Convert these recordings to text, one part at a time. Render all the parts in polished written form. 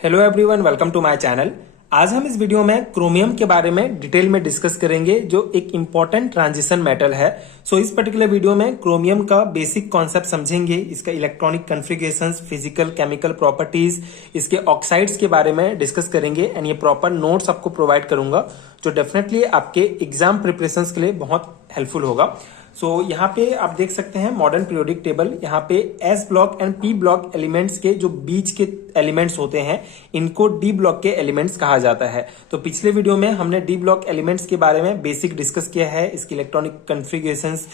Hello everyone, welcome to my channel. आज हम इस वीडियो में क्रोमियम के बारे में डिटेल में डिस्कस करेंगे, जो एक इंपॉर्टेंट ट्रांजिशन मेटल है। इस पर्टिकुलर वीडियो में क्रोमियम का बेसिक कॉन्सेप्ट समझेंगे, इसका electronic configurations, physical chemical properties, इसके ऑक्साइड्स के बारे में डिस्कस करेंगे एंड ये प्रॉपर नोट्स आपको प्रोवाइड करूंगा, जो डेफिनेटली आपके एग्जाम प्रिपरेशंस के लिए बहुत हेल्पफुल होगा। यहाँ पे आप देख सकते हैं मॉडर्न पीरियोडिक टेबल। यहाँ पे S block and P block elements के जो बीच के एलिमेंट्स होते हैं, इनको डी ब्लॉक के एलिमेंट्स कहा जाता है। तो पिछले वीडियो में हमने डी ब्लॉक एलिमेंट्स के बारे में बेसिक डिस्कस किया है, इसकी इलेक्ट्रॉनिक कॉन्फ़िगरेशंस,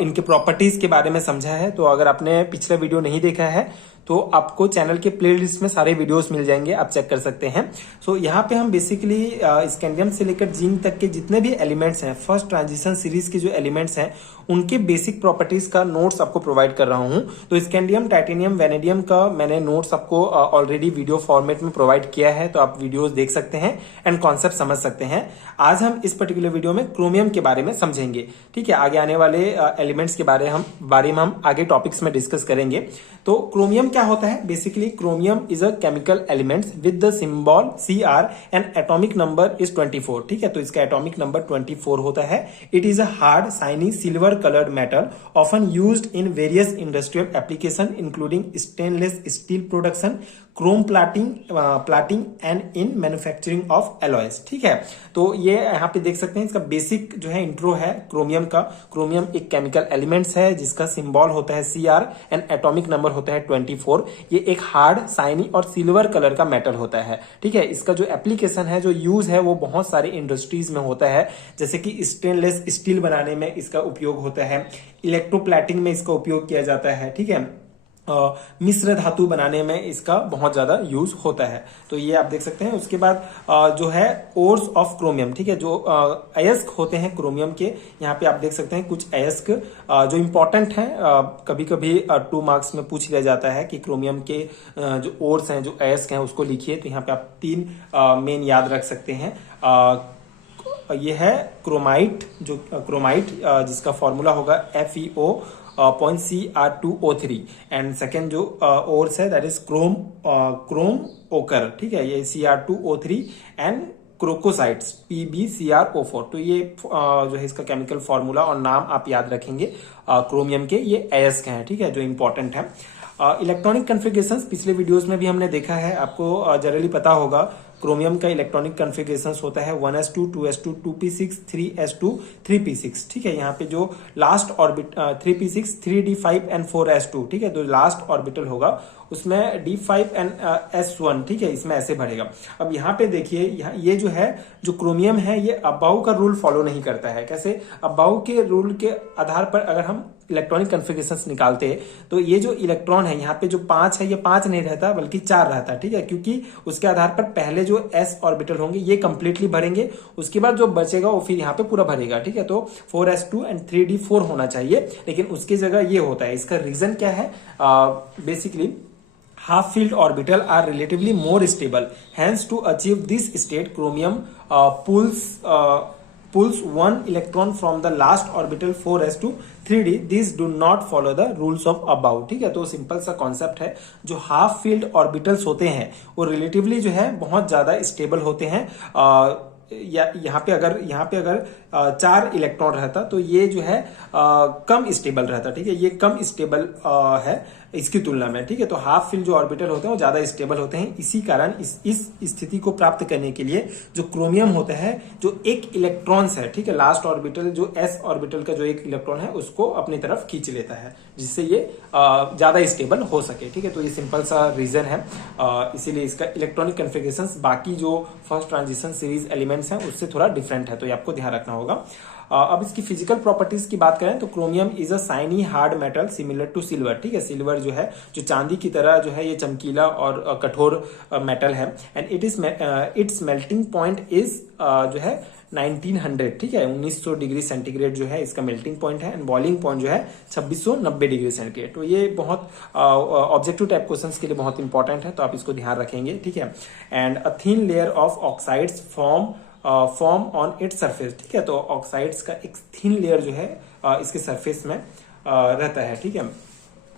इनके प्रॉपर्टीज के बारे में समझा है। तो अगर आपने पिछला वीडियो नहीं देखा है तो आपको चैनल के प्लेलिस्ट में सारे वीडियोस मिल जाएंगे, आप चेक कर सकते हैं। यहाँ पे हम बेसिकली स्कैंडियम से लेकर जिंक तक के जितने भी एलिमेंट्स हैं, फर्स्ट ट्रांजिशन सीरीज के जो एलिमेंट्स हैं, उनके बेसिक प्रॉपर्टीज का नोट्स आपको प्रोवाइड कर रहा हूं। तो स्कैंडियम, टाइटेनियम, वेनेडियम का मैंने नोट्स आपको ऑलरेडी वीडियो फॉर्मेट में प्रोवाइड किया है, तो आप वीडियोस देख सकते हैं एंड कॉन्सेप्ट समझ सकते हैं। आज हम इस पर्टिकुलर वीडियो में क्रोमियम के बारे में समझेंगे, ठीक है। आगे आने वाले एलिमेंट्स के बारे में हम आगे टॉपिक्स में डिस्कस करेंगे। तो क्रोमियम क्या होता है? Basically chromium is a chemical element with the symbol Cr and atomic number is 24, ठीक है। तो इसका एटॉमिक नंबर 24 होता है। It is a hard shiny silver colored metal often used in various industrial application including stainless steel production, chrome plating and in manufacturing of alloys, ठीक है। तो ये यहाँ पे देख सकते हैं, इसका बेसिक जो है इंट्रो है क्रोमियम का। क्रोमियम एक केमिकल एलिमेंट्स है जिसका सिंबल होता है Cr एंड एटॉमिक नंबर होता है 24। ये एक हार्ड शाइनी और सिल्वर कलर का मेटल होता है, ठीक है। इसका जो एप्लीकेशन है, जो यूज है, वो बहुत सारे इंडस्ट्रीज में होता है, जैसे कि स्टेनलेस स्टील बनाने में इसका उपयोग होता है, इलेक्ट्रोप्लेटिंग में इसका उपयोग किया जाता है, ठीक है। मिश्र धातु बनाने में इसका बहुत ज्यादा यूज होता है। तो ये आप देख सकते हैं। उसके बाद जो है ओर्स ऑफ क्रोमियम, ठीक है, जो अयस्क होते हैं क्रोमियम के, यहाँ पे आप देख सकते हैं कुछ अयस्क जो इंपॉर्टेंट हैं। कभी कभी 2 मार्क्स में पूछ लिया जाता है कि क्रोमियम के जो ओर्स हैं, जो अयस्क हैं, उसको लिखिए। तो यहाँ पे आप 3 मेन याद रख सकते हैं। ये है क्रोमाइट, जो क्रोमाइट जिसका फॉर्मूला होगा FeO.Cr2O3 एंड सेकेंड जो ओर्स है दैट इज क्रोम ओकर, ठीक है। ये Cr2O3 एंड क्रोकोसाइट्स PbCrO4। तो ये जो है इसका केमिकल फॉर्मूला और नाम आप याद रखेंगे क्रोमियम के। ये अयस्क हैं, ठीक है, जो इंपॉर्टेंट है। इलेक्ट्रॉनिक कॉन्फ़िगरेशंस पिछले वीडियोस में भी हमने देखा है, आपको जनरली पता होगा। क्रोमियम का इलेक्ट्रॉनिक कॉन्फ़िगरेशंस होता है 1s2, 2s2, 2p6, 3s2, 3p6, ठीक है। यहाँ पे जो last orbit 3p6, 3d5 and 4s2, ठीक है। तो लास्ट ऑर्बिटल होगा उसमें d5 एंड s1, ठीक है, इसमें ऐसे बढ़ेगा। अब यहाँ पे देखिए, ये जो है, जो क्रोमियम है, ये अबाउ का रूल फॉलो नहीं करता है। कैसे? अबाउ के रूल के आधार पर अगर हम इलेक्ट्रॉनिक कॉन्फ़िगरेशंस निकालते हैं, तो ये जो इलेक्ट्रॉन है यहाँ पे जो 5 है, ये 5 नहीं रहता बल्कि 4 रहता है, ठीक है। क्योंकि उसके आधार पर पहले जो s ऑर्बिटल होंगे ये कंप्लीटली भरेंगे, उसके बाद जो बचेगा वो फिर यहाँ पे पूरा भरेगा, ठीक है। तो 4s2 एंड 3d4 होना चाहिए, लेकिन उसकी जगह ये होता है। इसका रीजन क्या है? Basically half filled orbital are relatively more stable, hence to achieve this state chromium pulls one electron from the last orbital 4s to 3d. These do not follow the rules of above, ठीक है। तो simple सा concept है। जो half field orbitals होते हैं वो relatively जो है बहुत ज्यादा स्टेबल होते हैं। यहाँ पे अगर 4 इलेक्ट्रॉन रहता तो ये जो है कम स्टेबल रहता, ठीक है। ये कम स्टेबल है इसकी तुलना में, ठीक है। तो हाफ फील्ड जो ऑर्बिटल होते हैं वो ज्यादा स्टेबल होते हैं। इसी कारण इस स्थिति को प्राप्त करने के लिए जो क्रोमियम होता है, जो एक इलेक्ट्रॉन्स है, ठीक है, लास्ट ऑर्बिटल जो s ऑर्बिटल का जो एक इलेक्ट्रॉन है उसको अपनी तरफ खींच लेता है, जिससे ये ज्यादा स्टेबल हो सके, ठीक है। तो ये सिंपल सा रीजन है। इसीलिए इसका इलेक्ट्रॉनिक कॉन्फ़िगरेशंस बाकी जो फर्स्ट ट्रांजिशन सीरीज एलिमेंट्स हैं उससे थोड़ा डिफरेंट है, तो ये आपको ध्यान रखना होगा। अब इसकी फिजिकल प्रॉपर्टीज की बात करें तो chromium is a shiny hard metal similar to silver, ठीक है। सिल्वर जो है, जो चांदी की तरह जो है, ये चमकीला और कठोर मेटल है। And it's melting point is जो है 1900, ठीक है, 1900 डिग्री सेंटीग्रेड जो है इसका मेल्टिंग पॉइंट है। एंड बॉइलिंग पॉइंट जो है 2690 डिग्री सेंटीग्रेड। तो ये बहुत ऑब्जेक्टिव टाइप क्वेश्चंस के लिए बहुत इंपॉर्टेंट है, तो आप इसको ध्यान रखेंगे, ठीक है। And a thin layer of oxides form on its surface, ठीक है। तो ऑक्साइड्स का एक थिन लेयर जो है इसके सरफेस में रहता है, ठीक है।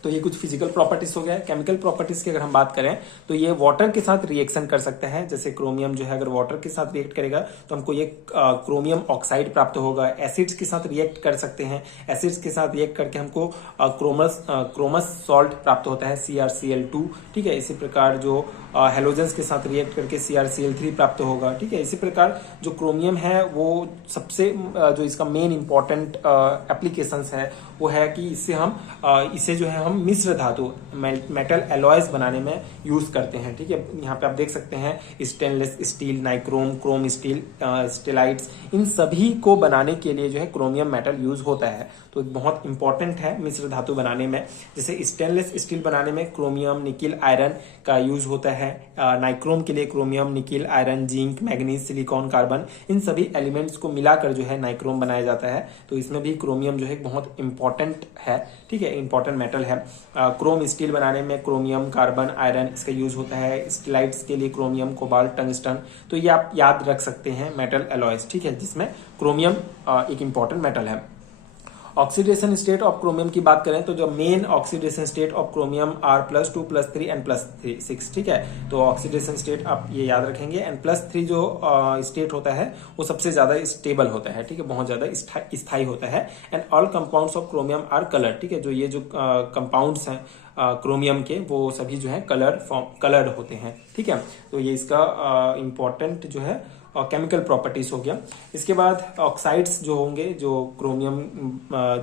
तो ये कुछ फिजिकल प्रॉपर्टीज हो गया है। केमिकल प्रॉपर्टीज की अगर हम बात करें तो ये वाटर के साथ रिएक्शन कर सकता है। जैसे क्रोमियम जो है अगर वाटर के साथ रिएक्ट करेगा तो हमको ये क्रोमियम ऑक्साइड प्राप्त होगा। एसिड्स के साथ रिएक्ट कर सकते हैं, एसिड्स के साथ रिएक्ट करके हमको क्रोमस सॉल्ट प्राप्त होता है CrCl2। ठीक है, इसी प्रकार जो हेलोजेंस के साथ रिएक्ट करके CrCl3 प्राप्त होगा। ठीक है, इसी प्रकार जो क्रोमियम है वो सबसे जो इसका मेन इंपॉर्टेंट एप्लीकेशंस है वो है कि इसे जो है हम मिश्र धातु मेटल एलॉयज बनाने में यूज करते हैं। ठीक है, यहाँ पे आप देख सकते हैं stainless steel, nichrome, chrome steel, stellites, इन सभी को बनाने के लिए जो है क्रोमियम मेटल यूज होता है। तो बहुत इंपॉर्टेंट है मिश्र धातु बनाने में। जैसे स्टेनलेस स्टील बनाने में क्रोमियम, निकिल, आयरन का यूज होता है। नाइक्रोम के लिए chromium, nickel, iron, zinc, manganese, silicon, carbon, इन सभी एलिमेंट्स को मिलाकर जो है नाइक्रोम बनाया जाता है। तो इसमें भी क्रोमियम जो है बहुत इंपॉर्टेंट है। ठीक है, इंपॉर्टेंट मेटल है। क्रोम स्टील बनाने में क्रोमियम, कार्बन, आयरन इसका यूज होता है। स्टेलाइट्स के लिए क्रोमियम, कोबाल्ट, टंगस्टन। तो ये आप याद रख सकते हैं मेटल एलॉयज। ठीक है, जिसमें क्रोमियम एक इंपॉर्टेंट मेटल है। ऑक्सीडेशन स्टेट ऑफ क्रोमियम की बात करें तो जो main oxidation state of chromium R+2, +3 and +6। ठीक है, तो ऑक्सीडेशन स्टेट आप ये याद रखेंगे। एंड +3 जो स्टेट होता है वो सबसे ज्यादा स्टेबल होता है। ठीक है, बहुत ज्यादा स्थायी होता है। And all compounds of chromium are colour. ठीक है, जो ये जो कंपाउंड्स हैं क्रोमियम के वो सभी जो है कलर होते हैं। ठीक है, तो ये इसका इंपॉर्टेंट जो है केमिकल प्रॉपर्टीज हो गया। इसके बाद ऑक्साइड्स जो होंगे, जो क्रोमियम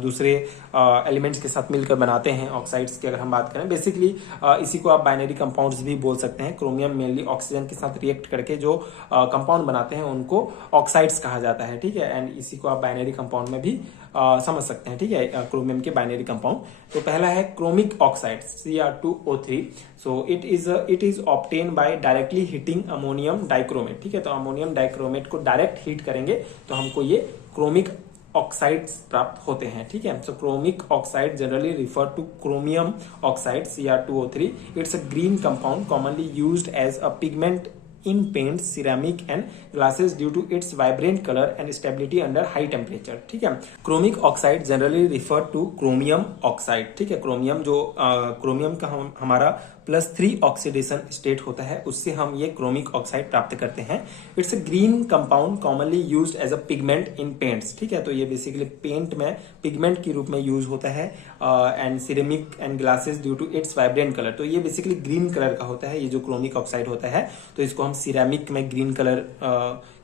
दूसरे एलिमेंट्स के साथ मिलकर बनाते हैं, ऑक्साइड्स की अगर हम बात करें, बेसिकली इसी को आप बाइनरी कंपाउंड्स भी बोल सकते हैं। क्रोमियम मेनली ऑक्सीजन के साथ रिएक्ट करके जो कंपाउंड बनाते हैं उनको ऑक्साइड्स कहा जाता है। ठीक है, एंड इसी को आप बाइनरी कंपाउंड में भी समझ सकते हैं। ठीक है, क्रोमियम के बाइनरी कंपाउंड। तो पहला है chromic oxide Cr2O3। So it is obtain bye directly heating ammonium dichromate. ठीक है, तो अमोनियम डाइक्रोमेट को डायरेक्ट हीट करेंगे तो हमको ये क्रोमिक ऑक्साइड्स प्राप्त होते हैं। ठीक है, so chromic oxide generally refer to chromium oxide Cr2O3। It's a green compound commonly used as a pigment in paints, ceramic and glasses due to its vibrant color and stability under high temperature। ठीक है, chromic oxide generally refer to chromium oxide. ठीक है, chromium जो chromium का हमारा +3 oxidation state होता है उससे हम ये क्रोमिक ऑक्साइड प्राप्त करते हैं। It's a green compound commonly used as a pigment in paints. ठीक है, तो ये बेसिकली पेंट में पिगमेंट के रूप में यूज होता है। And ceramic and glasses due to its vibrant colour. तो ये बेसिकली ग्रीन कलर का होता है, ये जो क्रोमिक ऑक्साइड होता है। तो इसको हम सिरेमिक में ग्रीन कलर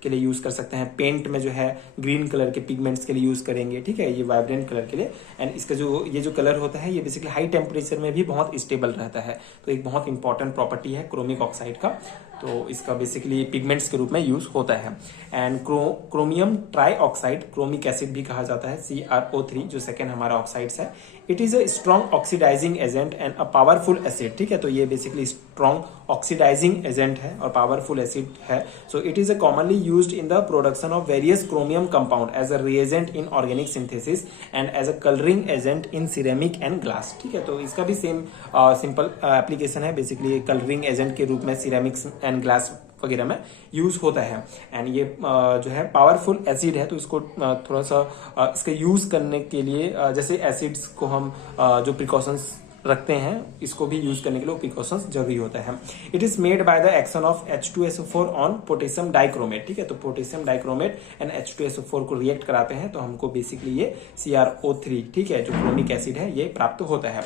के लिए यूज कर सकते हैं। पेंट में जो है ग्रीन कलर के पिगमेंट्स के लिए यूज करेंगे। ठीक है, ये वाइब्रेंट कलर के लिए। एंड इसका जो ये जो कलर होता है ये बेसिकली हाई टेम्परेचर में भी बहुत स्टेबल रहता है। तो एक बहुत इंपॉर्टेंट प्रॉपर्टी है क्रोमिक ऑक्साइड का। तो इसका बेसिकली पिगमेंट्स के रूप में यूज होता है। And chromium try oxide, chromic acid भी कहा जाता है CrO3, जो सेकेंड हमारा ऑक्साइड्स है। It is a strong oxidizing agent and a powerful acid. ठीक है, तो ये बेसिकली स्ट्रॉन्ग ऑक्सीडाइजिंग एजेंट है और पावरफुल एसिड है। So it is a commonly used in the production of various chromium compound as a reagent in organic synthesis and as a colouring agent in ceramic and glass. ठीक है, तो इसका भी same simple application है। Basically colouring agent के रूप में ceramics and glass वगैरह में यूज होता है। एंड ये जो है पावरफुल एसिड है, तो इसको थोड़ा सा इसका यूज करने के लिए जैसे एसिड्स को हम जो प्रिकॉशंस रखते हैं इसको भी यूज करने के लिए प्रिकॉशंस जरूरी होता है। It is made by the action of H2SO4 on potassium dichromate. ठीक है, तो पोटेशियम डाइक्रोमेट एंड H2SO4 को रिएक्ट कराते हैं तो हमको बेसिकली ये CrO3, ठीक है, जो क्रोमिक एसिड है, ये प्राप्त होता है।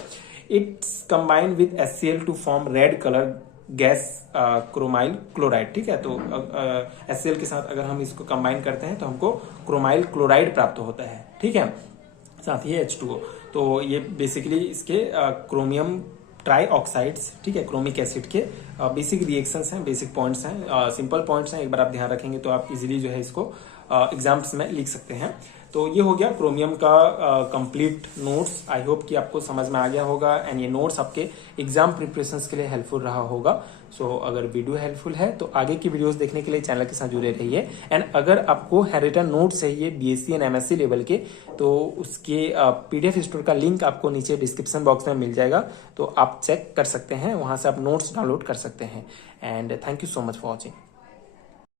It's combine with HCl to form red colour gas chromyl chloride. ठीक है, तो HCl के साथ अगर हम इसको कंबाइन करते हैं तो हमको क्रोमाइल क्लोराइड प्राप्त होता है। ठीक है, साथ ही H2O। तो ये बेसिकली इसके क्रोमियम ट्राई ऑक्साइड्स, ठीक है, क्रोमिक एसिड के बेसिक रिएक्शंस हैं, बेसिक पॉइंट्स हैं, सिंपल पॉइंट्स हैं। एक बार आप ध्यान रखेंगे तो आप इजीली जो है इसको एग्जाम्स में लिख सकते हैं। तो ये हो गया क्रोमियम का कंप्लीट नोट्स। आई होप कि आपको समझ में आ गया होगा एंड ये नोट्स आपके एग्जाम प्रिपरेशंस के लिए हेल्पफुल रहा होगा। सो अगर वीडियो हेल्पफुल है तो आगे की वीडियोस देखने के लिए चैनल के साथ जुड़े रहिए। एंड अगर आपको हैंडरिटन नोट्स चाहिए BSc एंड MSc लेवल के तो उसके PDF स्टोर का लिंक आपको नीचे डिस्क्रिप्शन बॉक्स में मिल जाएगा, तो आप चेक कर सकते हैं, वहां से आप नोट्स डाउनलोड कर सकते हैं। And thank you so much for watching.